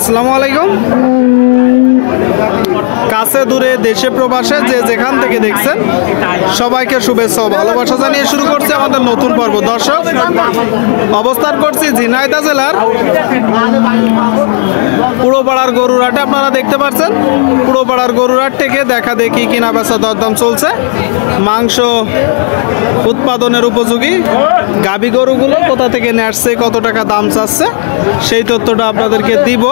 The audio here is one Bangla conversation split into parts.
আসসালামু আলাইকুম। কাছে দূরে দেশে প্রবাসে যে যেখান থেকে দেখছেন সবাইকে শুভেচ্ছা ও ভালোবাসা জানিয়ে শুরু করছে আমাদের নতুন পর্ব। দর্শক, অবস্থান করছি ঝিনাইদহ জেলার পুরোপাড়ার গরুরহাটে। আপনারা দেখতে পাচ্ছেন পুরোপাড়ার গরুরহাট থেকে দেখা দেখি কিনা বেচা দরদাম চলছে। মাংস উৎপাদনের উপযোগী গাভী গরুগুলো কোথা থেকে নিয়ে আসছে, কত টাকা দাম চাচ্ছে, সেই তথ্যটা আপনাদেরকে দিব।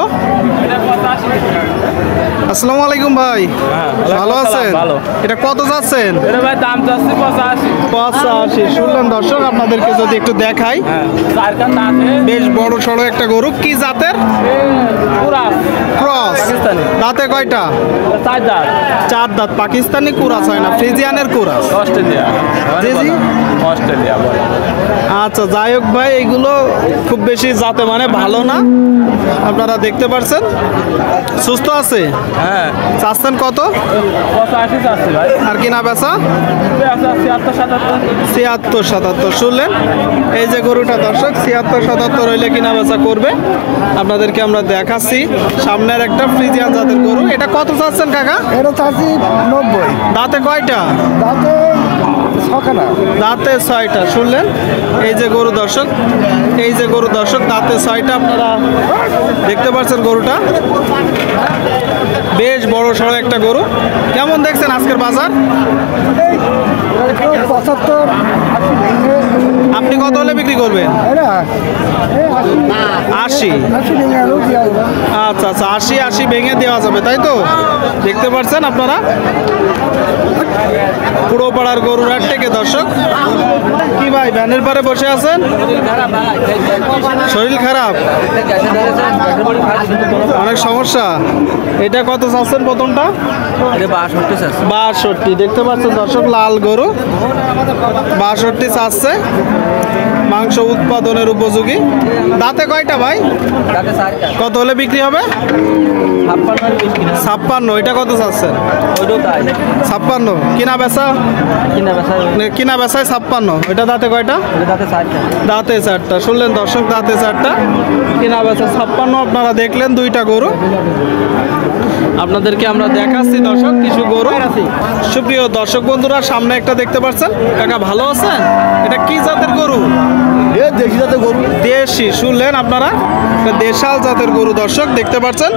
আসসালামু আলাইকুম ভাই, ভালো আছেন? এটা কত যাচ্ছেন? দাম 85। শুনলেন দর্শক, আপনাদেরকে যদি একটু দেখাই, বেশ বড় সড়ো একটা গরু। কি জাতের? ক্রস। দাঁতে কয়টা? 4 দাঁত। পাকিস্তানি কুরাস হয় না, ফ্রিজিয়ানের কুরাস। জি জি, অস্ট্রেলিয়া। আচ্ছা, যাই হোক ভাই, এইগুলো খুব বেশি জাতে মানে ভালো না। আপনারা দেখতে পাচ্ছেন সুস্থ আছে। হ্যাঁ, চাচ্ছেন কত? 85 ভাই। আর কিনা বেচা 76-77। শুনলেন, এই যে গরুটা দর্শক 76-77 হইলে কিনা বেচা করবে। আপনাদেরকে আমরা দেখাচ্ছি সামনের একটা ফ্রিজিয়ান জাতের গরু। এটা কত চাচ্ছেন কাকা? এটা চাচ্ছি 90। দাঁতে কয়টা? দাঁতে 6টা। শুনলেন, এই যে গরু দর্শক, এই যে গরু দর্শক, দাঁতে 6টা। আপনারা দেখতে পাচ্ছেন গরুটা বেশ বড় সড়ো একটা গরু। কেমন দেখছেন আজকের বাজার? 75। আপনি কত হলে বিক্রি করবেন? 80। আচ্ছা আচ্ছা, 80 ভেঙে দেওয়া যাবে, তাই তো? দেখতে পাচ্ছেন আপনারা পুরোপাড়ার গরুরহাট থেকে দর্শক। কি ভাই, ভ্যানের পারে বসে আছেন? শরীর খারাপ, অনেক সমস্যা। এটা কত চাচ্ছেন প্রথমটা? 62। দেখতে পাচ্ছেন দর্শক, লাল গরু 62 চাচ্ছে। মাংস উৎপাদনের উপযোগী। দাঁতে কয়টা ভাই? কত হলে বিক্রি হবে? 56। এটা কত চাচ্ছেন? 56। কিনা বেচা? কিনা বেচায় 56। এটা দাঁতে কয়টা? দাঁতে 4টা। শুনলেন দর্শক, দাঁতে 4টা, কিনা বেচা 56। আপনারা দেখলেন দুইটা গরু, আপনাদেরকে আমরা দেখাচ্ছি দর্শক কিছু গরু। সুপ্রিয় দর্শক বন্ধুরা, সামনে একটা দেখতে পাচ্ছেন। কাকা ভালো আছেন? এটা কি জাতের গরু? দেশি জাতের গরু। দেশি। শুনলেন আপনারা, দেশাল জাতের গরু দর্শক দেখতে পাচ্ছেন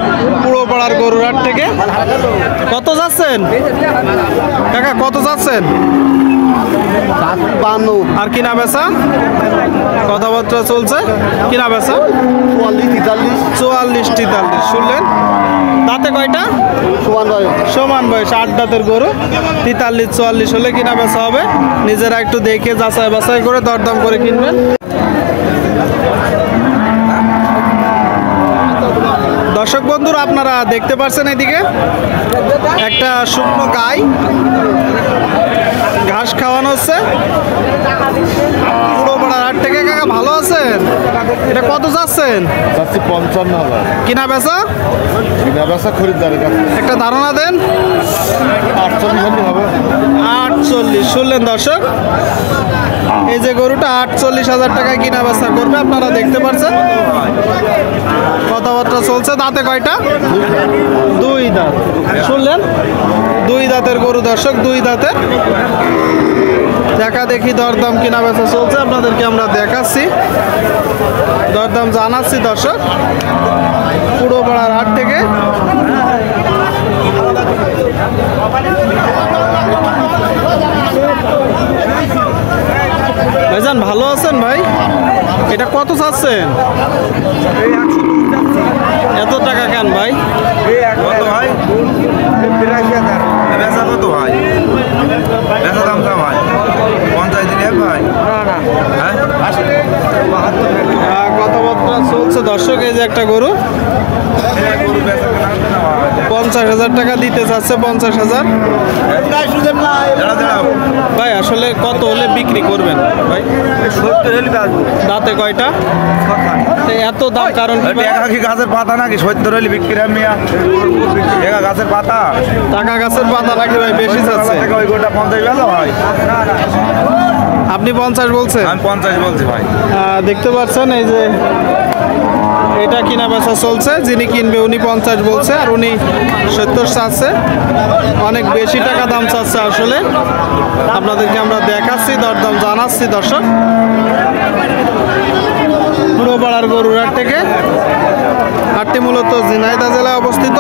পুরোপাড়ার গরুরহাট থেকে। কত যাচ্ছেন কাকা, কত যাচ্ছেন? 52। আর কিনা বেচা? কথাবার্তা চলছে। কিনা বেচা 44-43। শুনলেন, দাঁতে কয়টা? সমান বয়স। 8 দাঁতের গরু। 43-44 হলে কিনা বেচা হবে। নিজেরা একটু দেখে যাচাই বাছাই করে দরদাম করে কিনবেন। দর্শক বন্ধুরা, আপনারা দেখতে পাচ্ছেন এদিকে একটা শুকনো গাই ঘাস খাওয়ানো হচ্ছে পুরোপাড়ার হাট থেকে। কাকা ভালো আছেন? এটা কত যাচ্ছেন? 55। কিনা বেচা? কিনা বেচা খরিদ্দারের কাছে। একটা ধারণা দেন। 48 হবে। 48। শুনলেন দর্শক, এই যে গরুটা 48,000 টাকায় কিনা বেচা করবে। আপনারা দেখতে পাচ্ছেন কথাবার্তা চলছে। দাঁতে কয়টা? 2 দাঁত। শুনলেন, 2 দাঁতের গরু দর্শক, 2 দাঁতের। দেখা দেখি দরদাম কিনা বেচা চলছে, আপনাদেরকে আমরা দেখাচ্ছি, দরদাম জানাচ্ছি দর্শক পুরোপাড়ার হাট থেকে। ভাইজান ভালো আছেন ভাই? এটা কত চাচ্ছেন? এত টাকা কেন ভাই? কত ভাই? 82,000। বেচা কত ভাই? বেচা দাম কম ভাই। 50 দিন ভাই। হ্যাঁ, কথাবার্তা চলছে দর্শক। এই যে একটা গরু 50,000 টাকা দিতে চাচ্ছে। 50,000 ভাই, আসলে কত হলে বিক্রি করবেন ভাই? দাঁতে কয়টা? এত দাম কারণ কি গাছের পাতা নাকি 70 হলে বিক্রি? গাছের পাতা, টাকা গাছের পাতা নাকি ভাই? বেশি চাচ্ছে। ওই গোটা 50 বেলা ভাই। আপনি 50 বলছেন? আমি 50 বলছি ভাই। দেখতে পাচ্ছেন এই যে এটা কিনা বেচা চলছে, যিনি কিনবে উনি 50 বলছে আর উনি 70 চাচ্ছে, অনেক বেশি টাকা দাম চাচ্ছে। আসলে আপনাদেরকে আমরা দেখাচ্ছি, দরদাম জানাচ্ছি দর্শক। পুরোপাড়ার গরুর হাট থেকে, হাটটি মূলত ঝিনাইদহ জেলায় অবস্থিত।